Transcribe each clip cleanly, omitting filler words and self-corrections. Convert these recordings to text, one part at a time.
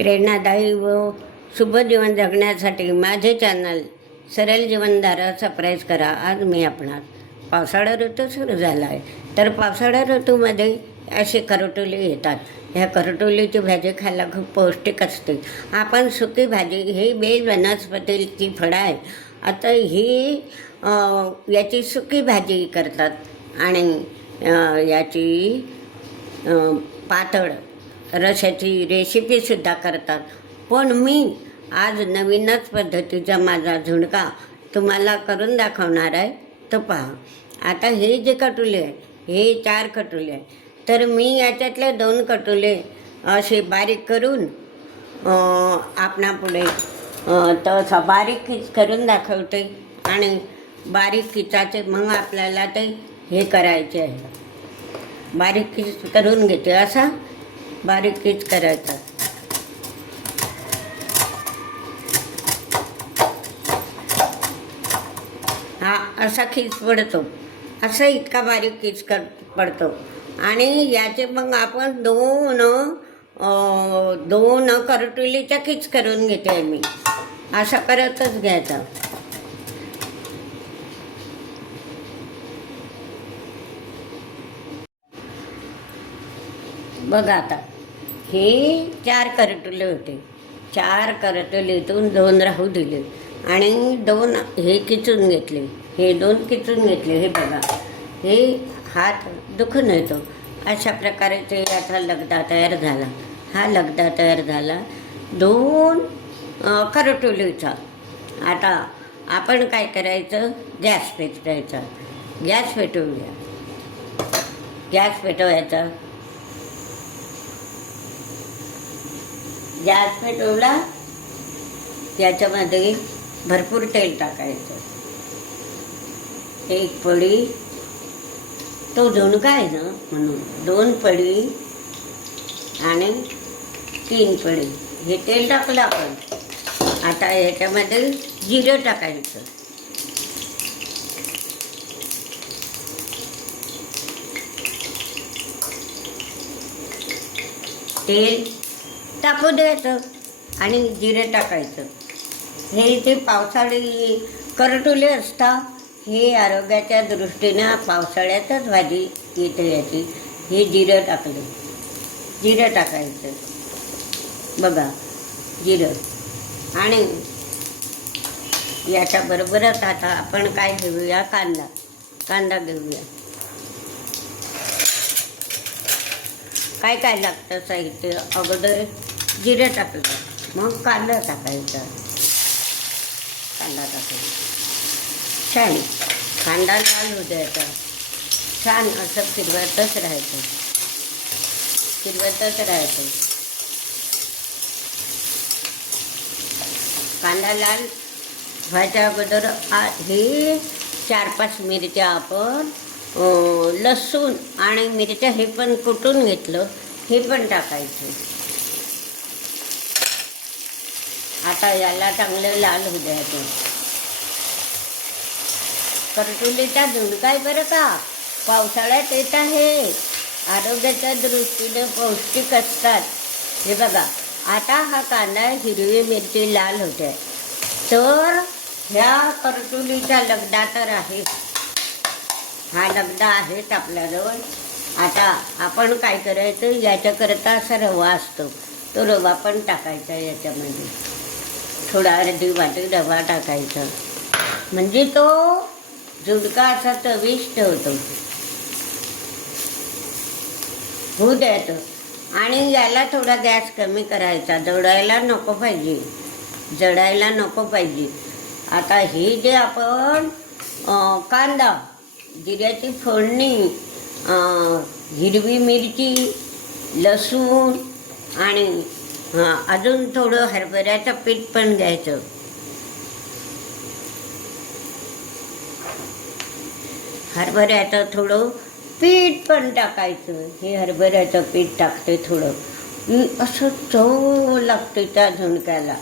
प्रेरणादायी व शुभ जीवन जगण्यासाठी माझे चॅनल सरळ जीवनधारा सबस्क्राईब करा. आज मी आपणास पावसाळा ऋतू सुरू झाला आहे, तर पावसाळा ऋतूमध्ये असे करटोले येतात. ह्या करटोलीची भाजी खायला खूप पौष्टिक असते. आपण सुकी भाजी ही बेल वनस्पतीची फळं आहे. आता ही याची सुकी भाजी करतात आणि याची पातळ रशाची रेसिपीसुद्धा करतात. पण मी आज नवीनच पद्धतीचा माझा झुणका तुम्हाला करून दाखवणार आहे. तर पहा, आता हे जे कटोले आहे हे 4 कटोले आहे, तर मी याच्यातले 2 कटोले असे बारीक करून आपणापुढे तसा बारीक किच करून दाखवते आणि बारीक किचाचे मग आपल्याला ते हे करायचे आहे. बारीक किच करून घेते, असा बारीक किच करायचा. हा असा खीच पडतो, असा इतका बारीक खीच पडतो. आणि याचे मग आपण दोन करटुलीच्या खीच करून घेते मी. असा करतच घ्यायचा. बघा, आता हे 4 करटुले होते. 4 करटुलीतून 2 राहू दिले आणि 2 हे किचून घेतले. हे 2 किचून घेतले. हे बघा, हे हात दुखून येतो. अशा प्रकारे ते आता लगदा तयार झाला. हा लगदा तयार झाला 2 करटुलीचा. आता आपण काय करायचं, गॅस पेटवायचा. गॅस पेटवूया. गॅस पेटवायचा. गॅस पेटवला, त्याच्यामध्ये भरपूर तेल टाकायचं. 1 पडी, तो झुणका आहे ना म्हणून 2 पडी आणि 3 पडी हे तेल टाकलं आपण. आता याच्यामध्ये जिरं टाकायचं. तेल टाकू द्यायचं आणि जिरे टाकायचं. हे जे पावसाळी करटुले असतात, हे आरोग्याच्या दृष्टीनं पावसाळ्यातच भाजी येते याची. हे जिरं टाकलं. जिरं टाकायचं. बघा, जिरं. आणि याच्याबरोबरच आता आपण काय घेऊया, कांदा घेऊया. काय काय लागतं साहित्य, अगोदर जिरं टाकलं, मग कांदा टाकायचा. कांदा टाकायचा छान. कांदा लाल होऊ द्यायचा. छान असं फिरवतच राहायचं. कांदा लाल व्हायच्या अगोदर हे 4-5 मिरच्या आपण लसूण आणि मिरच्या हे पण कुटून घेतलं, हे पण टाकायचं. आता याला चांगलं लाल होऊ द्यायचं. करटुलीचा झुणका आहे बरं का, पावसाळ्यात येत आहे. आरोग्याच्या दृष्टीने पौष्टिक असतात. हे बघा, आता हा कांदा, हिरवी मिरची लाल होते, तर ह्या करटुलीचा लगदा तर आहे. हा लगदा आहेच आपल्याजवळ. आता आपण काय करायचं, याच्याकरता असा रवा असतो, तो रवा पण टाकायचा याच्यामध्ये. थोडा अर्धी वाटी रवा टाकायचा, म्हणजे तो झुणका असा चविष्ट होतो. होऊ द्यायचं. आणि याला थोडा गॅस कमी करायचा. जळायला नको पाहिजे. आता हे जे आपण कांदा, जिऱ्याची फोडणी, हिरवी मिरची, लसूण आणि अजून थोडं हरभऱ्याचं पीठ पण घ्यायचं. हरभऱ्याचं थोडं पीठ पण टाकायचं. हे हरभऱ्याचं पीठ टाकते थोडं, असं चव लागते त्या झुणक्याला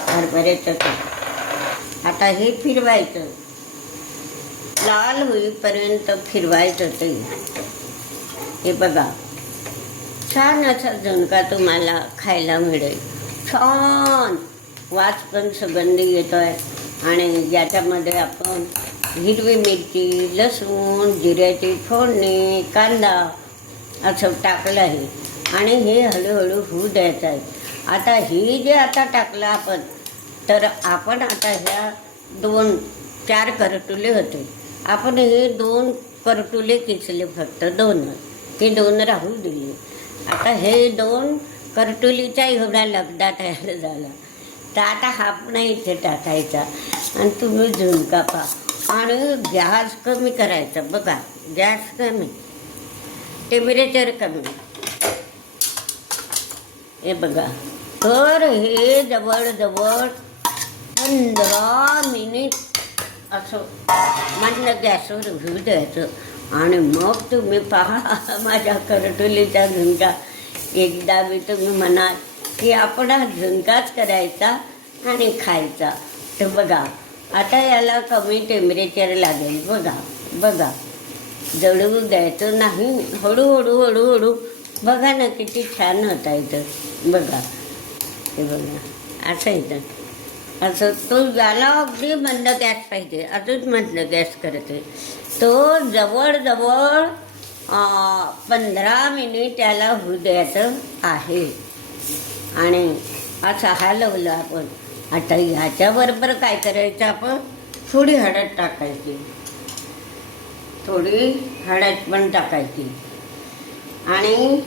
हरभऱ्याचं पीठ. आता हे फिरवायचं, लाल होईपर्यंत फिरवायचं ते. हे बघा, छान असा झुणका तुम्हाला खायला मिळेल. छान वास पण सुगंधी येतो आहे. आणि ज्याच्यामध्ये आपण हिरवी मिरची, लसूण, जिऱ्याची फोडणी, कांदा असं टाकलं आहे आणि हे हळूहळू होऊ द्यायचं आहे. आता ही जे आता टाकलं आपण, तर आपण आता ह्या 2-4 करटुले होते, आपण हे 2 करटुले किसले, फक्त 2, ते 2 राहू दिले. आता हे 2 करटुलीचा एवढा लगदा तयार झाला. तर आता हा पण इथे टाकायचा आणि तुम्ही झुणका पा आणि गॅस कमी करायचा. बघा, गॅस कमी, टेम्परेचर कमी. हे बघा, तर हे जवळजवळ 15 मिनिट असं मंद गॅसवर होऊ द्यायचं. आणि मग तुम्ही पहा माझ्या करटुलीचा झुणका. एकदा मी तुम्ही म्हणाल की आपण हा झुणकाच करायचा आणि खायचा. तर बघा, आता याला कमी टेम्परेचर लागेल. बघा बघा, जळू द्यायचं नाही, हळूहळू हळूहळू. बघा ना किती छान होता इथं. बघा, हे बघा, असं येतं असं. तो याला अगदी मंद गॅस पाहिजे, अजून मंद गॅस करते. तो जवळजवळ 15 मिनिट त्याला होऊ द्यायचं आहे. आणि असं हलवलं आपण. आता ह्याच्याबरोबर काय करायचं, आपण थोडी हळद टाकायची, थोडी हळद पण टाकायची. आणि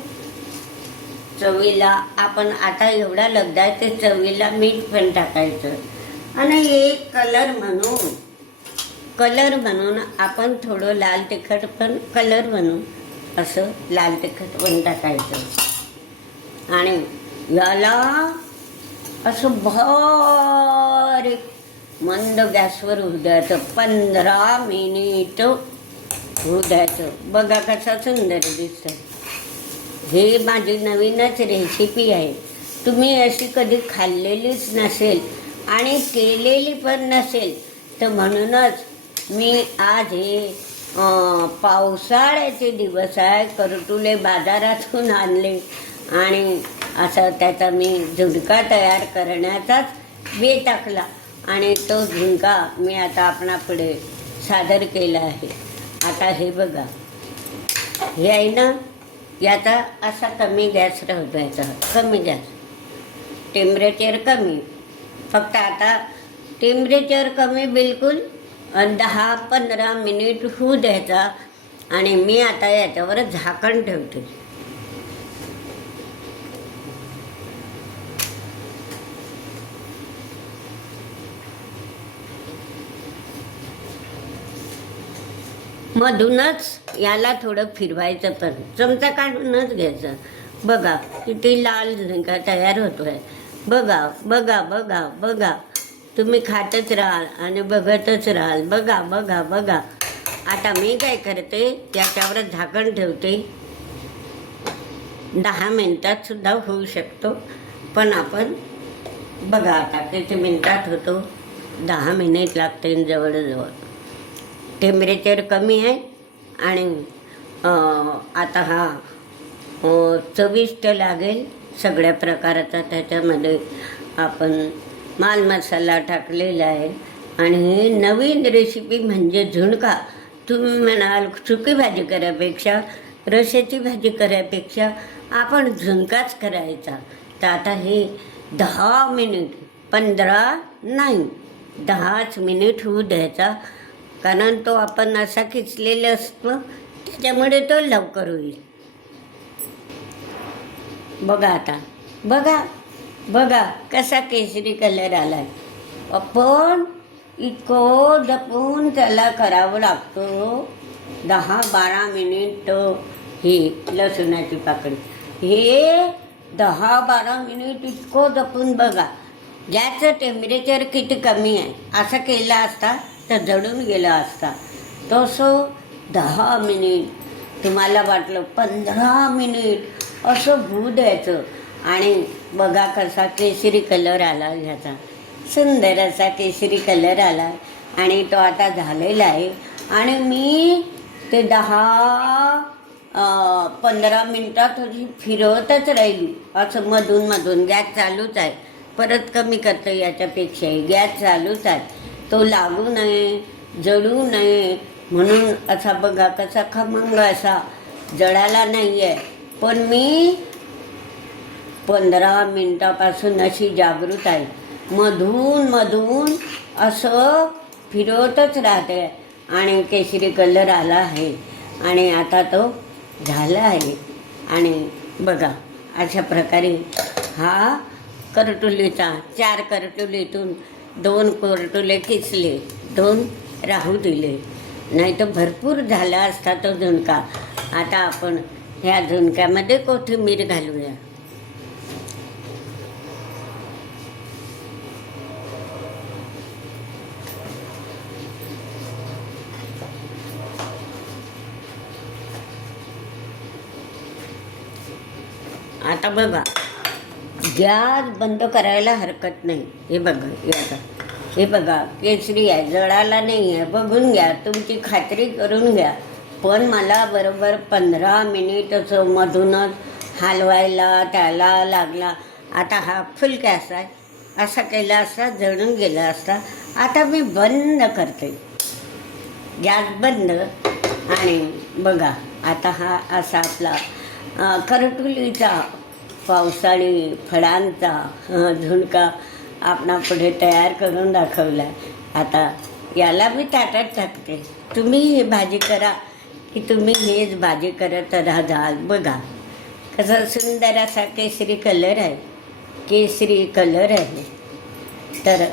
चवीला आपण आता एवढा लगदा आहे, ते चवीला मीठ पण टाकायचं. आणि एक कलर म्हणून आपण थोडं लाल तिखट पण, कलर म्हणून असं लाल तिखट पण टाकायचं. आणि याला असं बारीक मंद गॅसवर होऊ द्यायचं. 15 मिनिट होऊ द्यायचं. बघा कसा सुंदर दिसतं. हे माझी नवीनच रेसिपी आहे. तुम्ही अशी कधी खाल्लेलीच नसेल आणि केलेली पण नसेल, तर म्हणूनच मी आज हे पावसाळ्याचे दिवस आहे, करटुले बाजारातून आणले आणि असा त्याचा मी झुणका तयार करण्याचाच वेळ टाकला. आणि तो झुणका मी आता आपणापुढे सादर केला आहे. आता हे बघा, हे आहे ना, याचा असा कमी गॅस राहू द्यायचा, कमी गॅस, टेम्परेचर कमी. फक्त आता टेम्परेचर कमी बिलकुल 10-15 मिनिट होऊ द्यायचा. आणि मी आता याच्यावर झाकण ठेवते. मधूनच याला थोडं फिरवायचं, पण चमचा काढूनच घ्यायचं. बघा किती लाल झुणका तयार होतो आहे. बघा बघा बघा बघा, तुम्ही खातच राहाल आणि बघतच राहाल. बघा बघा बघा. आता मी काय करते, याच्यावर झाकण ठेवते. 10 मिनिटात सुद्धा होऊ शकतो, पण आपण बघा आता किती मिनिटात होतो. 10 मिनिट लागते जवळजवळ. टेम्परेचर कमी आहे. आणि आता हा चविष्ट लागेल सगळ्या प्रकाराचा. त्याच्यामध्ये आपण माल मसाला टाकलेला आहे. आणि हे नवीन रेसिपी म्हणजे झुणका. तुम्ही म्हणाल सुकी भाजी करायपेक्षा, रश्याची भाजी करायपेक्षा आपण झुणकाच करायचा. तर आता हे 10 मिनिट, 15 नाही, 10च मिनिट होऊ द्यायचा. कारण तो आपण असा खिचलेला असतो, त्याच्यामुळे तो लवकर होईल. बघा आता, बघा बघा कसा केसरी कलर आलाय. आपण इतकं जपून त्याला करावं लागतं. 10-12 मिनिट ही लसूणाची पाकळी, हे 10-12 मिनिट इतकं जपून. बघा गॅसचं टेम्परेचर किती कमी आहे. असं केला असता तर जळून गेला असता. तसं 10 मिनिट, तुम्हाला वाटलं 15 मिनिट असं होऊ द्यायचं. आणि बघा कसा केसरी कलर आला, ह्याचा सुंदर असा केसरी कलर आला. आणि तो आता झालेला आहे. आणि मी ते 10-15 मिनिटात फिरवतच राहिली, असं मधून मधून. गॅस चालूच आहे. परत कमी करतो याच्यापेक्षाही. गॅस चालूच आहे, तो लागू नये, जळू नये म्हणून असा बघा कसा खमंग असा जळाला नाही आहे. पण मी 15 मिनिटापासून अशी जागृत आहे. मधून मधून असं फिरवतच राहते आणि केशरी कलर आला आहे आणि आता तो झाला आहे. आणि बघा अशा प्रकारे हा करटुलीचा 4 करटुलीतून 2 करटुले किसले, 2 राहू दिले, नाही तर भरपूर झाला असता तो झुणका. आता आपण ह्या झुणक्यामध्ये कोथिंबीर घालूया. आता बघा गॅस बंद करायला हरकत नाही. हे बघा हे बघा केसरी आहे, जळाला नाही आहे. बघून घ्या, तुमची खात्री करून घ्या. पण मला बरोबर 15 मिनिट असं मधूनच हलवायला त्याला लागला. आता हा फुल गॅस आहे, असा केला असता जळून गेला असता. आता मी बंद करते, गॅस बंद. आणि बघा आता हा असा आपला करटुलीचा पावसाळी फळांचा झुणका आपणा पुढे तयार करून दाखवला. आता याला मी ताटात टाकते. तुम्ही ही भाजी करा की तुम्ही हेच भाजी करत राहाल. बघा कसा सुंदर असा केसरी कलर आहे, केसरी कलर आहे. तर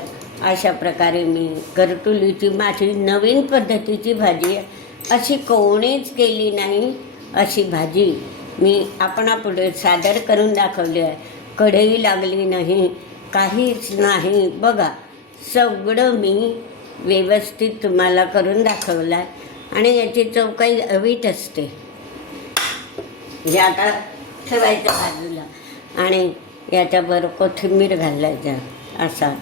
अशा प्रकारे मी करटुलीची माझी नवीन पद्धतीची भाजी आहे, अशी कोणीच केली नाही अशी भाजी मी आपणापुढे सादर करून दाखवली आहे. कढई लागली नाही, काहीच नाही. बघा सगळं मी व्यवस्थित तुम्हाला करून दाखवलं आहे. आणि याची चव काही अवीट असते. जे आता ठेवायचं बाजूला आणि याच्याबरोबर कोथिंबीर घालायचा असा.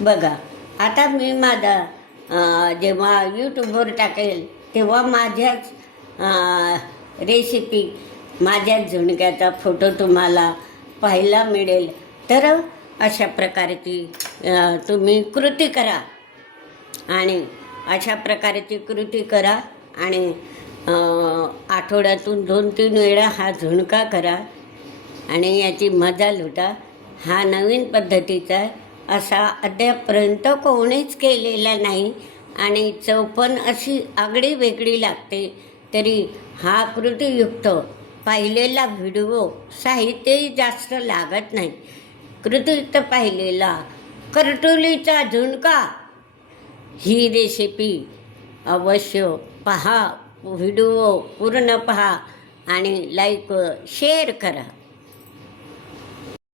बघा आता मी माझा जेव्हा यूट्यूबवर टाकेल तेव्हा माझ्याच रेसिपी, माझ्याच झुणक्याचा फोटो तुम्हाला पाहायला मिळेल. तर अशा प्रकारची तुम्ही कृती करा आणि अशा प्रकारची कृती करा आणि आठवड्यातून 2-3 वेळा हा झुणका करा आणि याची मजा लुटा. हा नवीन पद्धतीचा आहे, असा अद्यापर्यंत कोणीच केलेला नाही आणि चव पण अशी आगळी वेगळी लागते. तरी हा कृतीयुक्त पाहिलेला व्हिडिओ, साहित्यही जास्त लागत नाही, कृतीयुक्त पाहिलेला करटुलीचा झुणका ही रेसिपी अवश्य पहा. व्हिडिओ पूर्ण पहा आणि लाईक शेअर करा.